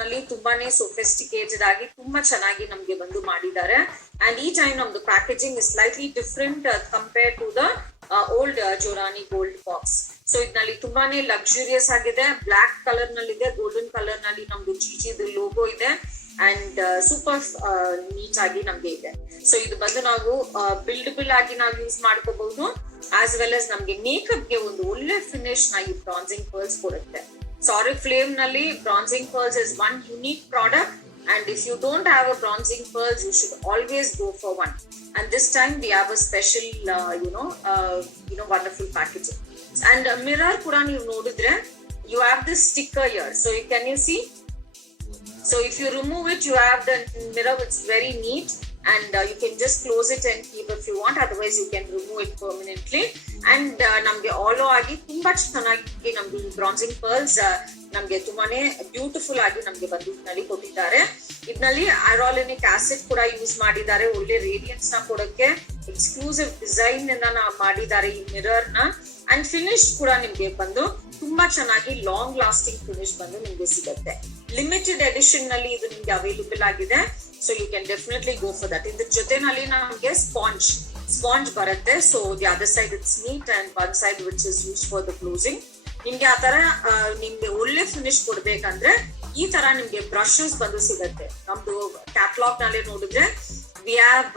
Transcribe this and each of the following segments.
ನಲ್ಲಿ ತುಂಬಾನೇ ಸೊಫಿಸ್ಟಿಕೇಟೆಡ್ ಆಗಿ ತುಂಬಾ ಚೆನ್ನಾಗಿ ನಮ್ಗೆ ಬಂದು ಮಾಡಿದ್ದಾರೆ. ಅಂಡ್ ಈ ಟೈಮ್ ನಮ್ದು packaging is slightly different compare to the old ಜೋರಾನಿ ಗೋಲ್ಡ್ ಬಾಕ್ಸ್. ಸೊ ಇದ್ನಲ್ಲಿ ತುಂಬಾನೇ ಲಕ್ಸುರಿಯಸ್ ಆಗಿದೆ. ಬ್ಲಾಕ್ ಕಲರ್ ನಲ್ಲಿ ಇದೆ, ಗೋಲ್ಡನ್ ಕಲರ್ ನಲ್ಲಿ ನಮ್ದು ಜಿಜಿದು ಲೋಗೋ ಇದೆ ಅಂಡ್ ಸೂಪರ್ ನೀಟ್ ಆಗಿ ನಮ್ಗೆ ಇದೆ. ಸೊ ಇದು ಬಂದು ನಾವು ಬಿಲ್ಡಬಲ್ ಆಗಿ ನಾವು ಯೂಸ್ ಮಾಡ್ಕೋಬಹುದು. ಆಸ್ ವೆಲ್ as ನಮ್ಗೆ ಮೇಕಪ್ ಗೆ ಒಂದು ಒಳ್ಳೆ ಫಿನಿಶ್ ನ ಈ ಬ್ರಾನ್ಸಿಂಗ್ ಪರ್ಲ್ಸ್ ಕೊಡುತ್ತೆ. ಸಾರಿಕ್ ಫ್ಲೇಮ್ ನಲ್ಲಿ bronzing pearls is one unique product. And if you don't have a bronzing pearls, you should always go for one. And this time we have a special, wonderful packaging. And mirror kuda you nodidre, you have this sticker here. So can you see? So if you remove it, you have the mirror. It's very neat, and you can just close it and keep if you want. Otherwise, you can remove it permanently. And namge all agi tumba chennagi namge bronzing pearls ನಮ್ಗೆ ತುಂಬಾನೇ beautiful ಆಗಿ ನಮ್ಗೆ ಬಂದು ನಲ್ಲಿ ಕೊಟ್ಟಿದ್ದಾರೆ. ಇದ್ನಲ್ಲಿ ಐರಾಲಿನಿಕ್ acid ಕೂಡ use ಮಾಡಿದ್ದಾರೆ, ಒಳ್ಳೆ ರೇಡಿಯನ್ಸ್ ನ ಕೊಡಕ್ಕೆ. ಎಕ್ಸ್ಕ್ಲೂಸಿವ್ ಡಿಸೈನ್ ಇಂದ ಮಾಡಿದ್ದಾರೆ ಈ ಮಿರರ್ ನ. ಅಂಡ್ ಫಿನಿಶ್ ಕೂಡ ನಿಮ್ಗೆ ಬಂದು ತುಂಬಾ ಚೆನ್ನಾಗಿ ಲಾಂಗ್ ಲಾಸ್ಟಿಂಗ್ ಫಿನಿಶ್ ಬಂದು ನಿಮ್ಗೆ ಸಿಗುತ್ತೆ. ಲಿಮಿಟೆಡ್ ಎಡಿಷನ್ ನಲ್ಲಿ ಇದು ನಿಮ್ಗೆ ಅವೈಲೇಬಲ್ ಆಗಿದೆ. So you can definitely go for that. ಇದ್ರ ಜೊತೆನಲ್ಲಿ ನಮ್ಗೆ ಸ್ಪಾಂಜ್ ಬರುತ್ತೆ. So the other side it's neat and one side which is use for the closing. ನಿಮ್ಗೆ ಆ ತರ ನಿಮ್ಗೆ ಒಳ್ಳೆ ಫಿನಿಶ್ ಕೊಡ್ಬೇಕಂದ್ರೆ ಈ ತರ ನಿಮ್ಗೆ ಬ್ರಷಸ್ ಬಂದು ಸಿಗುತ್ತೆ. ನಮ್ದು ಕ್ಯಾಟ್ಲಾಗ್ ನಲ್ಲಿ ನೋಡಿದ್ರೆ ವಿ ಹ್ಯಾವ್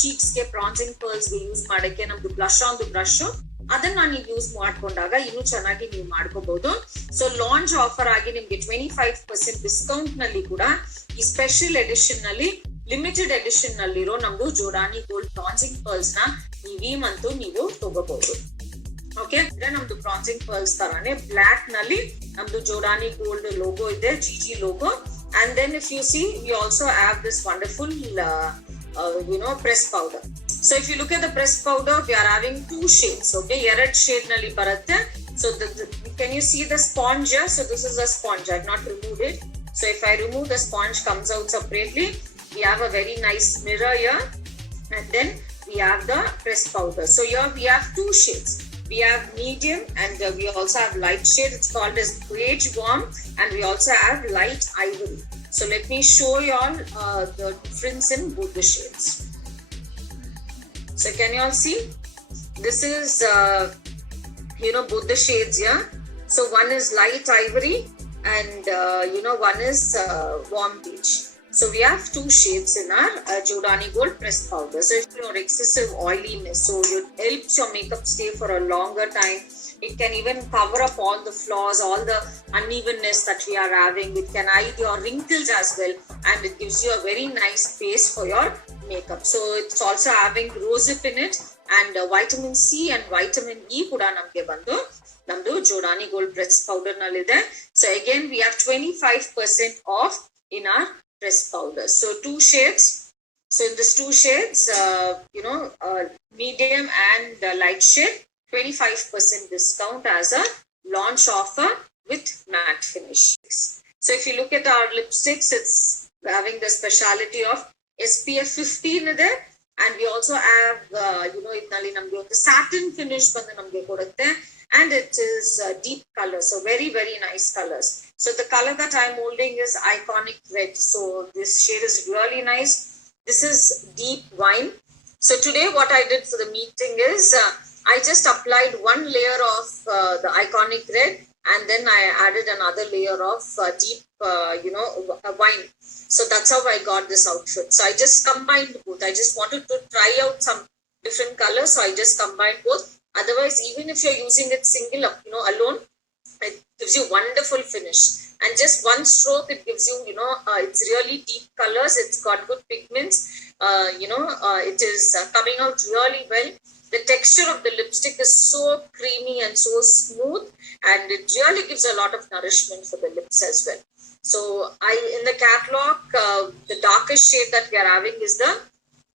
ಚೀಕ್ಸ್ ಗೆ ಬ್ರಾನ್ಸಿಂಗ್ ಪರ್ಲ್ಸ್ ಗೆ ಯೂಸ್ ಮಾಡಕ್ಕೆ ನಮ್ದು ಬ್ಲಶ್ ಆನ್ ದು ಬ್ರಷ್, ಅದನ್ನ ನೀವು ಯೂಸ್ ಮಾಡ್ಕೊಂಡಾಗ ಇನ್ನೂ ಚೆನ್ನಾಗಿ ನೀವು ಮಾಡ್ಕೋಬಹುದು. ಸೊ ಲಾಂಚ್ ಆಫರ್ ಆಗಿ ನಿಮ್ಗೆ 25% ಡಿಸ್ಕೌಂಟ್ ನಲ್ಲಿ ಕೂಡ ಈ ಸ್ಪೆಷಲ್ ಎಡಿಷನ್ ನಲ್ಲಿ ಲಿಮಿಟೆಡ್ ಎಡಿಷನ್ ನಲ್ಲಿರೋ ನಮ್ದು ಜೋರಾನಿ ಗೋಲ್ಡ್ ಬ್ರಾನ್ಸಿಂಗ್ ಪರ್ಲ್ಸ್ ನ ಈ ಮಂತ್ ನೀವು ತಗೋಬಹುದು. ಓಕೆ, ನಮ್ದು ಬ್ರಾನ್ಸಿಂಗ್ ಪರ್ಲ್ಸ್ ತರಾನೇ ಬ್ಲಾಕ್ ನಲ್ಲಿ ನಮ್ದು ಜೋರಾನಿ ಗೋಲ್ಡ್ ಲೋಗೋ ಇದೆ, GG logo. And then if you see we also have this wonderful press powder. So if you look at the press powder, we are having two shades. Okay, ಎರಡ್ shade ನಲ್ಲಿ ಬರುತ್ತೆ. So can you see the sponge here? So this is a sponge. I have not removed it. So if I remove, the sponge comes out separately. We have a very nice mirror here, and then we have the press powder. So here we have two shades. We have medium and we also have light shade. It's called as beige warm, and we also have light ivory. So let me show you all the difference in both the shades. So can you all see? This is both the shades here. So one is light ivory and one is warm beige. So we have two shades in our Jodani Gold pressed powder. So if you're excessive oiliness, so it helps your makeup stay for a longer time. It can even cover up all the flaws, all the unevenness that we are having. It can hide your wrinkles as well, and it gives you a very nice base for your makeup. So it's also having rosehip in it, and vitamin C and vitamin E kuda namge bandu namdu Jodani Gold pressed powder nallide. So again we have 25% off in our pressed powder. So two shades. So in these two shades, medium and light shade, 25% discount as a launch offer with matte finish. So if you look at our lipsticks, it's having the speciality of SPF 15 there, and we also have idnalli namge ಒಂದು satin finish ಬಂದು ನಮಗೆ ಕೊಡುತ್ತೆ, and it is deep color, so very very nice colors. So the color that I'm holding is Iconic Red. So this shade is really nice. This is deep wine. So today what I did for the meeting is I just applied one layer of the Iconic Red, and then I added another layer of deep wine. So that's how I got this outfit. So I just combined both. I just wanted to try out some different colors, so I just combined both. Otherwise, even if you're using it single alone, it gives you wonderful finish. And just one stroke, it gives you it's really deep colors. It's got good pigments. It is coming out really well. The texture of the lipstick is so creamy and so smooth, and it really gives a lot of nourishment for the lips as well. So in the catalog, the darkest shade that we are having is the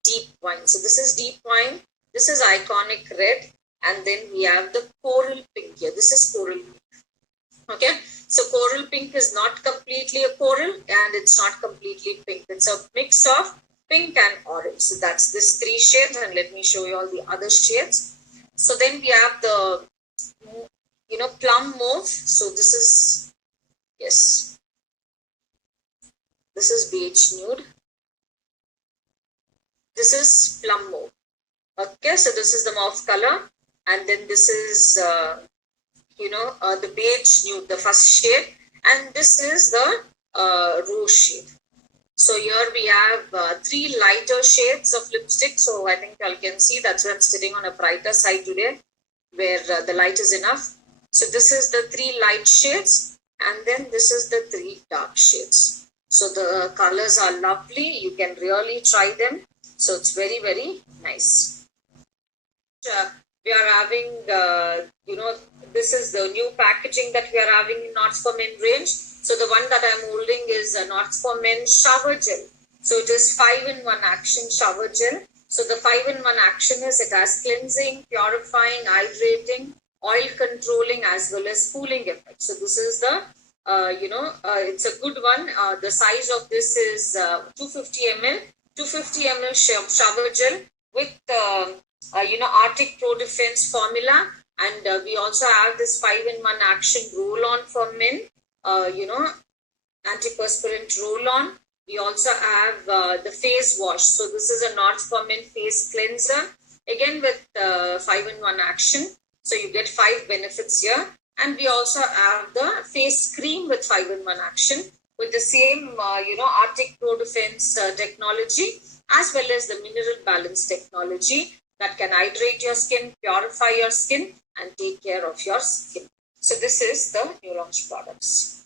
deep wine. So this is deep wine. This is Iconic Red, and then we have the coral pink here. This is coral pink. Okay, so coral pink is not completely a coral, and it's not completely pink. It's a mix of pink and orange. So that's this three shades, and let me show you all the other shades. So then we have the plum mauve. So this is, yes, This is beige nude. This is plum mauve. Okay, so this is the mauve color, and then this is the beige nude, the first shade, and this is the rose shade. So here we have 3 lighter shades of lipstick. So I think you can see that's why I'm sitting on a brighter side today, where the light is enough. So this is the 3 light shades, and then this is the 3 dark shades. So the colors are lovely. You can really try them. So it's very, very nice. We are having, this is the new packaging that we are having in Knots for Men range. So the one that I'm holding is Knots for Men shower gel. So it is 5-in-1 action shower gel. So the 5-in-1 action is it has cleansing, purifying, hydrating, oil controlling, as well as cooling effect. So this is the, it's a good one. The size of this is 250 ml. 250 ml shower gel with Arctic Pro Defense formula, and we also have this 5-in-1 action roll-on for men, antiperspirant roll-on. We also have the face wash. So this is a Knots for Men face cleanser, again with 5-in-1 action. So you get 5 benefits here. And we also have the face cream with 5-in-1 action with the same, Arctic Pro Defense technology, as well as the mineral balance technology that can hydrate your skin, purify your skin, and take care of your skin. So this is the new launch products.